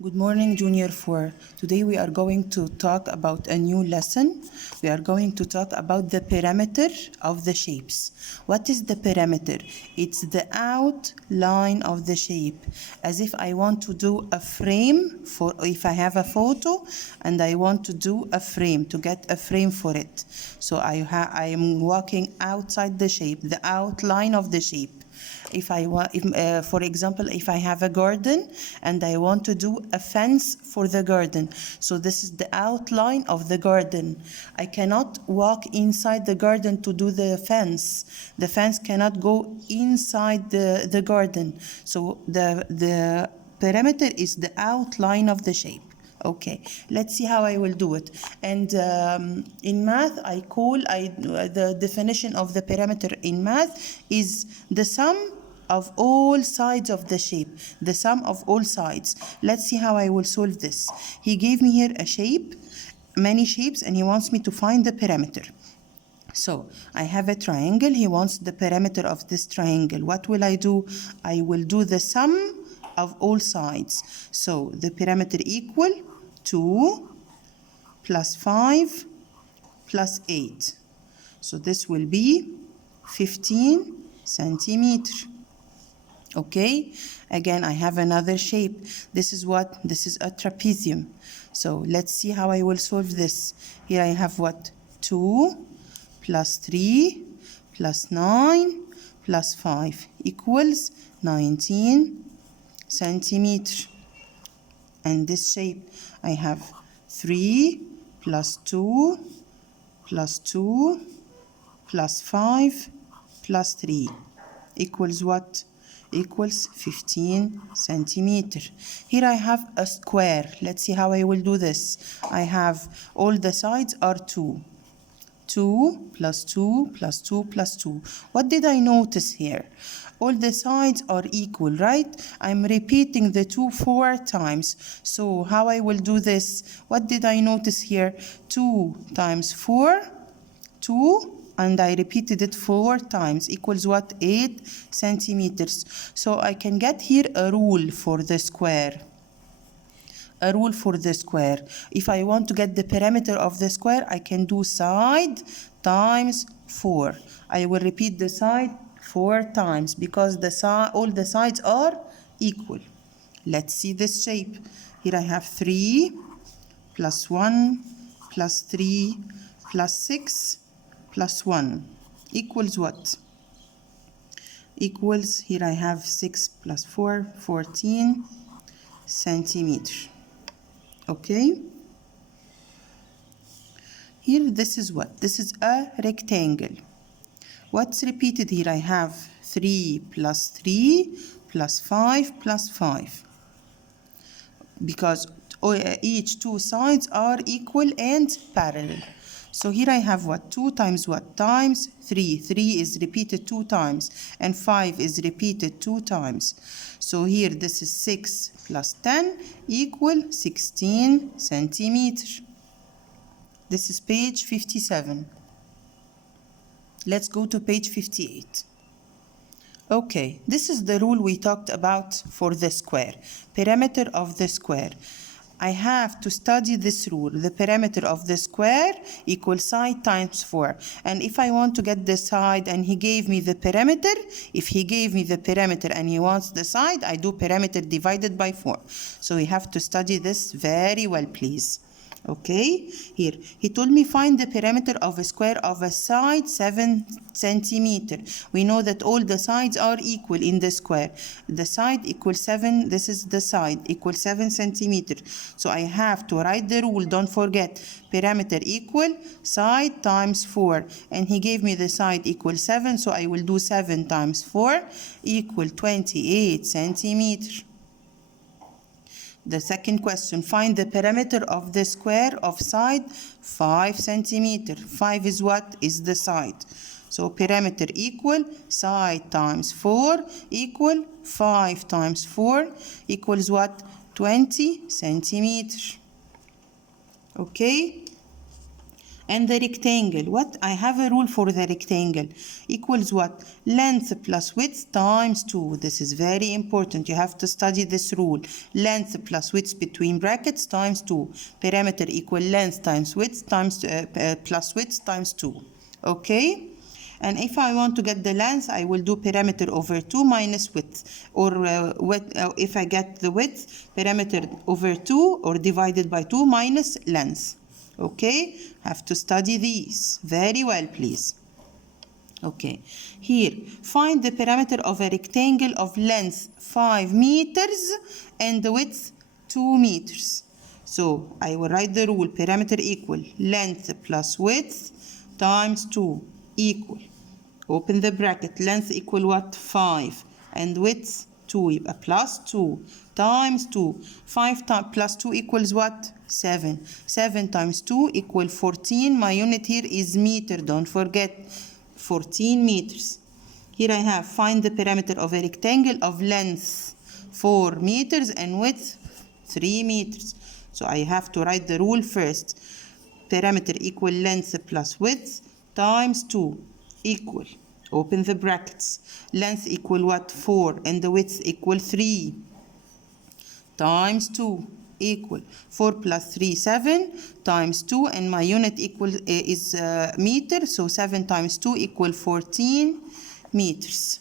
Good morning, Junior 4. Today we are going to talk about a new lesson. We are going to talk about the perimeter of the shapes. What is the perimeter? It's the outline of the shape. As if I want to do a frame for, if I have a photo and I want to do a frame, to get a frame for it. So I am walking outside the shape, the outline of the shape. If I want, for example, if I have a garden and I want to do a fence for the garden, so this is the outline of the garden. I cannot walk inside the garden to do the fence. The fence cannot go inside the garden. So the perimeter is the outline of the shape. Okay, let's see how I will do it. And in math, the definition of the perimeter in math is the sum of all sides of the shape, the sum of all sides. Let's see how I will solve this. He gave me here a shape, many shapes, and he wants me to find the perimeter. So I have a triangle. He wants the perimeter of this triangle. What will I do? I will do the sum of all sides. So the perimeter equal 2 plus 5 plus 8. So this will be 15 centimeter. Okay, again I have another shape. This is what? This is a trapezium. So let's see how I will solve this. Here I have what? 2 plus 3 plus 9 plus 5 equals 19 centimeter. And this shape I have 3 plus 2 plus 2 plus 5 plus 3 equals what? Equals 15 centimeter. Here I have a square. Let's see how I will do this. I have all the sides are 2. 2 plus 2 plus 2 plus 2. What did I notice here? All the sides are equal, right? I'm repeating the 2 4 times. So how I will do this? What did I notice here? 2 times 4, 2, and I repeated it 4 times equals what? 8 centimeters. So I can get here a rule for the square. A rule for the square. If I want to get the perimeter of the square, I can do side times 4. I will repeat the side 4 times because all the sides are equal. Let's see this shape. Here I have 3 plus 1 plus 3 plus 6 plus 1 equals what? Equals, here I have 6 plus 4, 14 centimeter. Okay, here this is what? This is a rectangle. What's repeated here? I have 3 plus 3 plus 5 plus 5 because each two sides are equal and parallel. So here I have what? 2 times what? Times 3. 3 is repeated 2 times and 5 is repeated 2 times. So here this is 6 plus 10 equal 16 centimeter. This is page 57. Let's go to page 58. Okay, this is the rule we talked about for the square. Perimeter of the square. I have to study this rule. The perimeter of the square equals side times 4. And if I want to get the side and he gave me the perimeter, if he gave me the perimeter and he wants the side, I do perimeter divided by 4. So we have to study this very well, please. Okay, here he told me find the perimeter of a square of a side 7 centimeter. We know that all the sides are equal in the square. The side equals 7, this is the side, equals 7 centimeter. So I have to write the rule, don't forget, perimeter equal side times 4. And he gave me the side equal 7, so I will do 7 times 4 equal 28 centimeter. The second question, find the perimeter of the square of side 5 centimeter. 5 is what? Is the side. So perimeter equal side times 4 equal 5 times 4 equals what? 20 centimeter. Okay. And the rectangle, what? I have a rule for the rectangle. Equals what? Length plus width times 2. This is very important. You have to study this rule. Length plus width between brackets times 2. Perimeter equal length times width times plus width times 2. Okay? And if I want to get the length, I will do perimeter over 2 minus width. Or if I get the width, perimeter over 2 or divided by 2 minus length. Okay, have to study these very well, please. Okay, here, find the perimeter of a rectangle of length 5 meters and the width 2 meters. So, I will write the rule, perimeter equal length plus width times 2 equal. Open the bracket, length equal what? 5 and width 2, يبقى plus 2 times 2. 5 plus 2 equals what? 7. 7 times 2 equal 14. My unit here is meter, don't forget. 14 meters. Here I have find the perimeter of a rectangle of length 4 meters and width 3 meters. So I have to write the rule first. Perimeter equal length plus width times 2 equal. Open the brackets. Length equal what? 4 and the width equal 3 times 2 equal 4 plus 3 7 times 2 and my unit is meter, so 7 times 2 equal 14 meters.